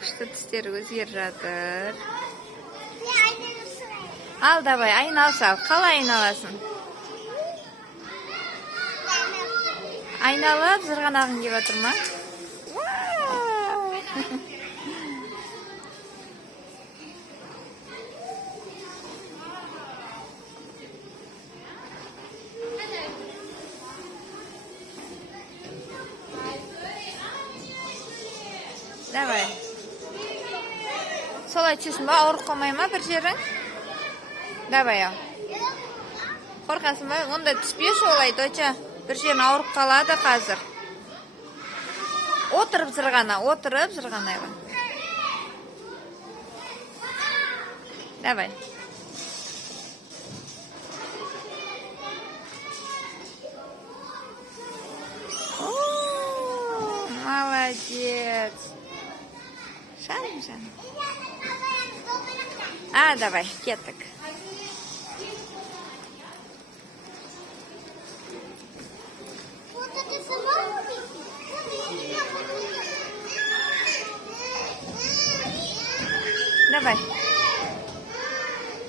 күшті түстері өзгеріп жатыр. Ал, давай, айналса, қалай айналасың? Айналып, зырғанағың кеп жатыр ма? Давай. Солай түсесің ба? Ауырып қалмай ма бір жерің? Давай, ау. Қорқасың ба? Онда түспеш олай, доча. Bir жерін ауырып қалады қазір. Отырып зырғана, Давай. О, молодец. Шаным. Давай, кеттік. Давай.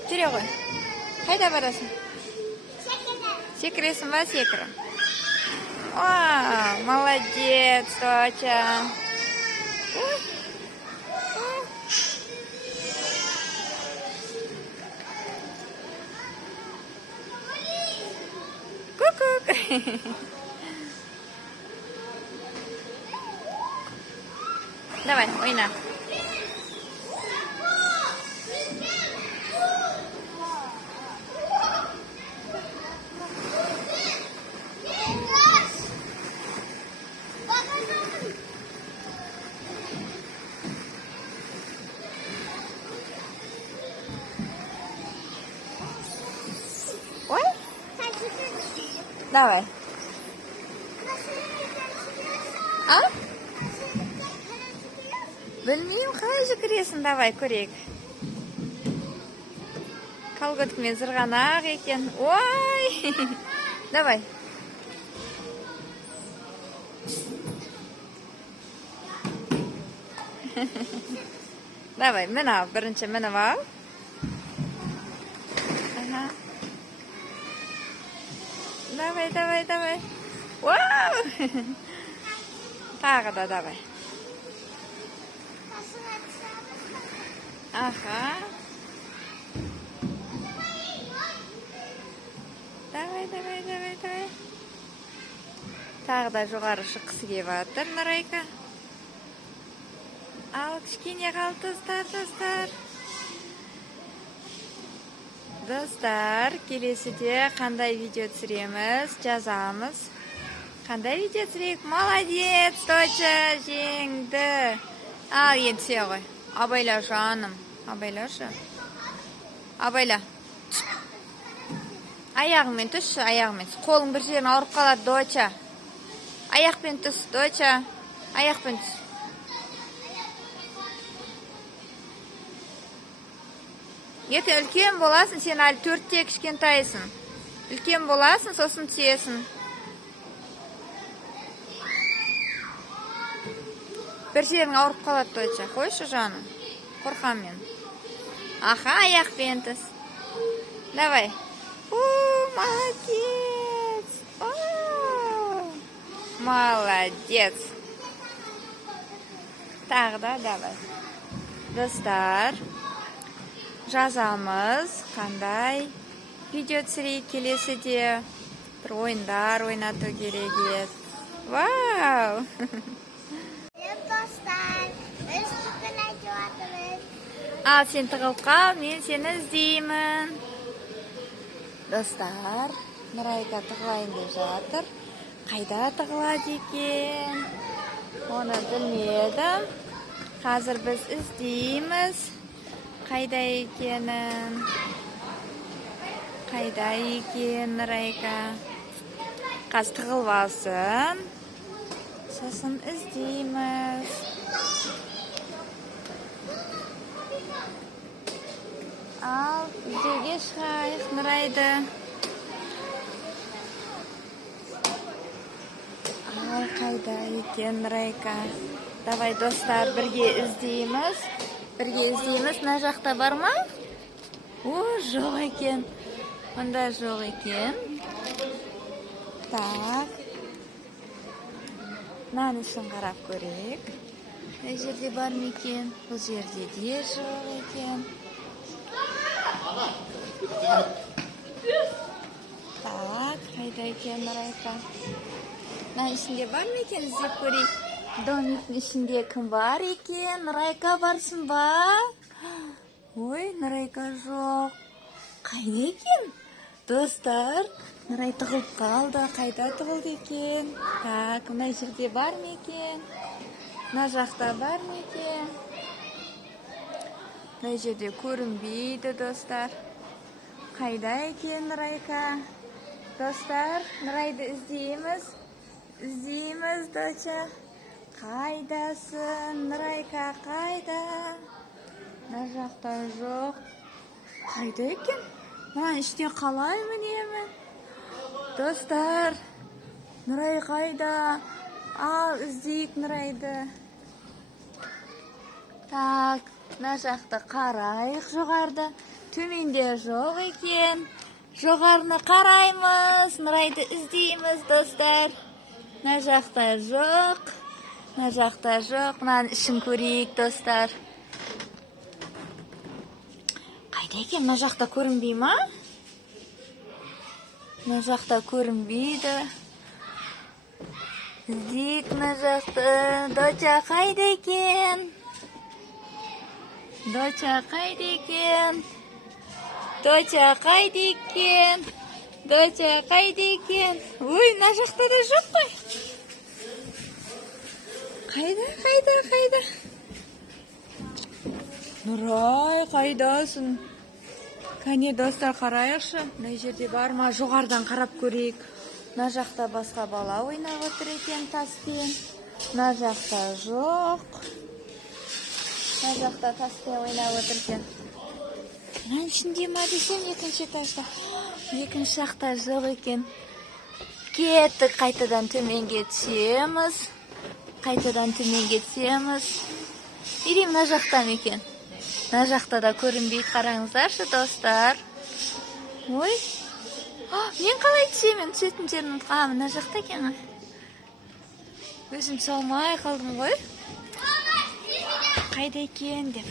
Жүре ғой. Қайда барасың? Секіресің ба, секірі? О, молодец, доча. Ку-ку. Давай, ойна. Ой? Давай. Білмеймін, қалай жүгіресің, давай, көрейік. Колготкамен зырғанақ екен. Ой! Давай. Давай, міні ал, бірінші мініп ал. Давай. Вау! Тағы да, давай. Аха. Давай. Тағы да жоғары шыққысы кеп жатыр, Нұрайка. Ал, кішкене қал, достар. Достар, келесіде қандай видео түсіреміз, жазамыз. Қандай видео түсірейік? Молодец, доча, жеңді. Ал, енді түсе ғой. Абайла, жаным. Абайлашы. Абайла. Аяғыңмен түсші, аяғыңмен. Қолың бір жерін ауырып қалады, доча. Аяқпен түс, доча. Аяқпен түс. Ертең үлкен боласың, сен әлі 4-те кішкентайсың. Үлкен боласың, сосын түсесің. Bir жерің ауырып қалады, доча. Қойшы, жаным. Қорқам мен. Аха, аяқпен түс. Давай. Молодец. Молодец. Тағы да, давай. Достар, жазамыз, қандай видео түсірейік келесіде. Бір ойындар ойнату керек еді. Вау! Ал, сен тығылып қал, мен сені іздеймін. Достар, Нұрайка тығылайын деп жатыр. Қайда тығылады екен? Оны білмедім. Қазір біз іздейміз. Қайда екенін? Қайда екен, Нұрайка? Қазір тығылып алсын. Сосын іздейміз. Ал, іздеуге шығайық Нұрайды. Ал, қайда екен Нұрайка? Давай достар, birga izlaymiz. Mına жақта бар ма? О, жоқ екен. Мұнда жоқ екен. Так. Нанышын қарап көрейік. Мына жерде бар ма екен? Бұл жерде де жоқ екен. Так, қайда екен Нұрайка? Мына ішінде бар ма екен? Іздеп көрейік. Домиктің ішінде кім бар екен? Нұрайка барсың ба? Ой, Нұрайка жоқ. Қайда екен? Достар, Нұрай тығылып қалды. Қайда тығылды екен? Так, мына жерде бар ма екен? Мына жақта бар ма екен? Мына жерде көрінбейді, достар. Қайда екен Нұрайка? Достар, Нұрайды іздейміз. Іздейміз, доча. Қайдасың, Нұрайка, қайда? Мына жақта жоқ. Қайда екен? Мына іште қалай мінемін? Достар, Нұрай қайда? Ал, іздейік Нұрайды. Так, мына жақта қарайық жоғарда. Төменде жоқ екен. Жоғарыны қараймыз. Нұрайды іздейміз, достар. Мына жақта жоқ. Мына жақта жоқ. Мынаның ішін көрейік, достар. Қайда екен? Мына жақта көрінбей ма? Мына жақта көрінбейді. Іздейік мына жақта. Доча қайда екен? Доча қайда екен? Доча қайда екен? Доча қайда екен? Ой, мына жақта да жоқ қой. Қайда? Нұрай, қайдасың? Кәне, достар, қарайықшы. Мына жерде бар ма? Жоғардан қарап көрейік. Мына жақта басқа бала ойнап отыр екен таспен. Мына жақта жоқ. Мына жақта таспен ойнап отыр екен. Мынаның ішінде ма десем, екінші этажда. Екінші жақта жоқ екен. Кеттік, қайтадан төменге түсеміз. Ирем, мына жақта ма екен? Мына жақта да көрінбейді, қараңыздаршы, достар. Ой, мен қалай түсемін? Түсетін жерін ұмытқам. Мына жақта екен ғой. Өзім түсе алмай қалдым ғой. Қайда екен деп.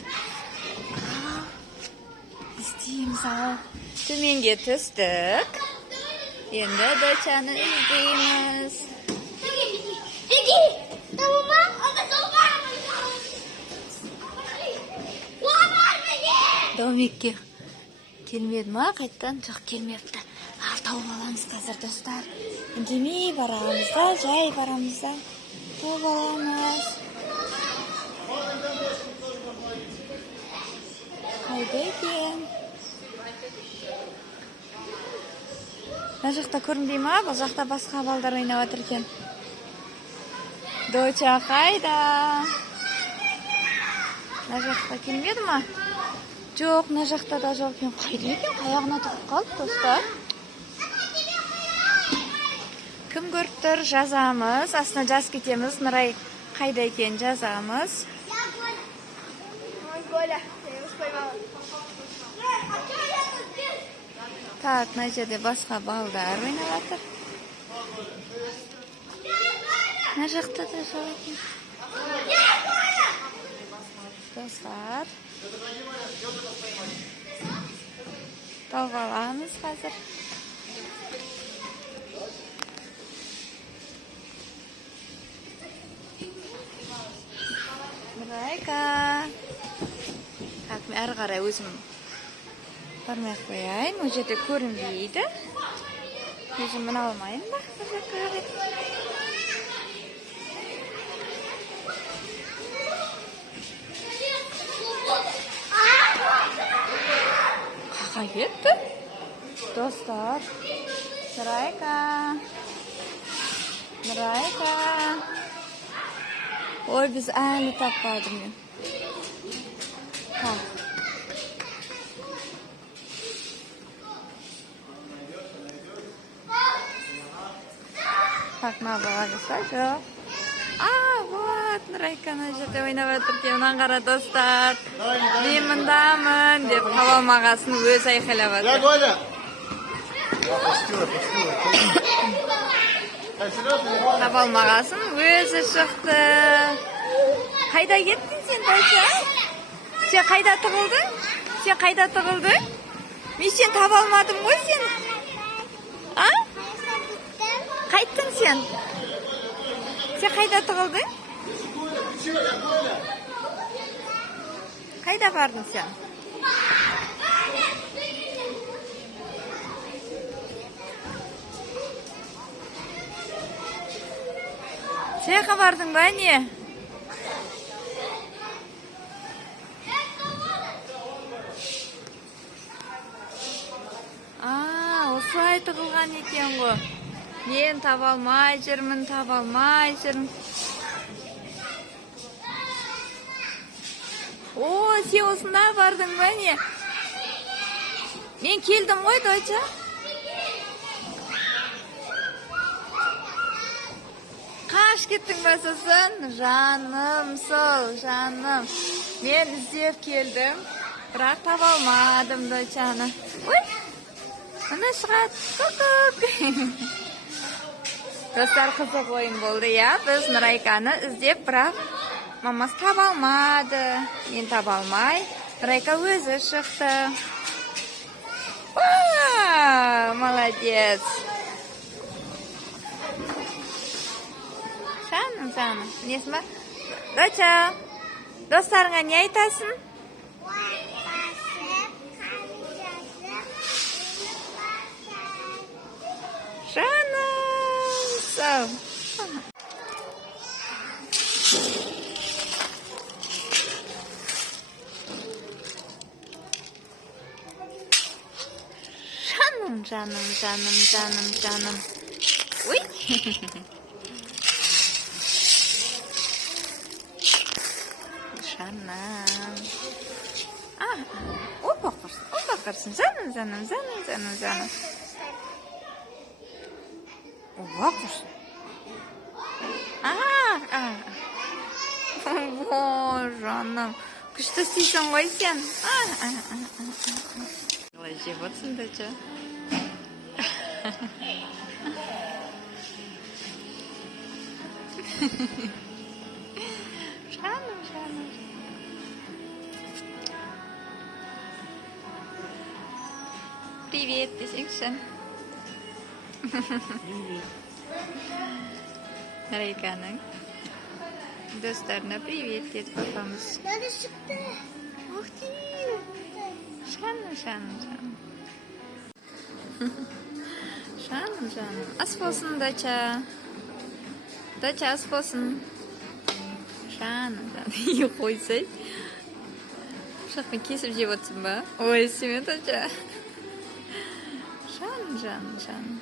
Іздейміз, ал. Төменге түстік. Енді дочаны іздейміз. Домикке келмеді ма? Қайттан жоқ, келмепті. Ал, тауып аламыз қазір, достар. Үндемей барамыз да, жай барамыз да. Тауып аламыз. Қайда екен? Мына жақта көрінбей ма? Бұл жақта басқа балдар ойнап отыр екен. Доча қайда? Мына жақта келмеді ма? Жоқ, мына жақта да жоқ екен. Қайда екен? Қаяғына тұрып қалды, достар. Кім көріп тұр? Жазамыз. Астына жаз кетеміз. Нұрай қайда екен? Жазамыз. Так, мына жерде басқа балдар ойнап отыр. Мына жақта да жоқ екен. Достар, тауып аламыз қазір. Нұрайка. Так, мен әрі қарай өзім бармай қояйын. Ол жерде көрінбейді. Өзім мына алмайын ба? Қақа кетті? Достар. Нұрайка. Ой, біз әлі таппадым мен. Так, мына бала жасайды. Вот. Нұрайка ана жерде ойнап жатыр екен. Мынаны қара достар. Мен мындамын деп таба алмағасын өзі айқайлап жатыр. Коля! Таба алмағасын өзі шықты. Қайда кеттің сен, Тайша? Сен қайда тығылдың? Сен қайда тығылдың? Мен сен таба алмадым ғой сен. А? Қайттың сен? Сен қайда тығылдың? Қайда бардың сен? Сен жаққа бардың ба, не? Осылай тығылған екен ғой. Мен таба алмай жүрмін, таба алмай жүрмін. О, сен осында бардың ба, не? Мен келдім ғой, Дойча. Қаш кеттің ба сосын? Жаным сол, жаным. Мен іздеп келдім, бірақ таба алмадым, Дойчаны. Ой! Ана шығады, құтып. Достар, қызық ойын болды, я. Біз Нұрайканы іздеп, бірақ мамасы таба алмады. Мен таба алмай, Нұрайка өзі шықты. Молодец. Жаным, несін ба? Доча, достарыңа не айтасың? Жаным, сау. Жаным. Ой. Жаным. Опа қырсын. Жаным. Опа қырсын. О, жаным. Күшті істейсің ғой сен. Қалай жеп отырсың, Доча? Жаным. Привет, десеңші. Нұрайканың достарына привет деді папамыз. Ух ты! Жаным. Жаным. Ас болсын, Доча. Доча, ас болсын. Жаным. Қойсай. Шақпен кесіп жеп отырсың ба? Ой, сен, Доча. Жаным.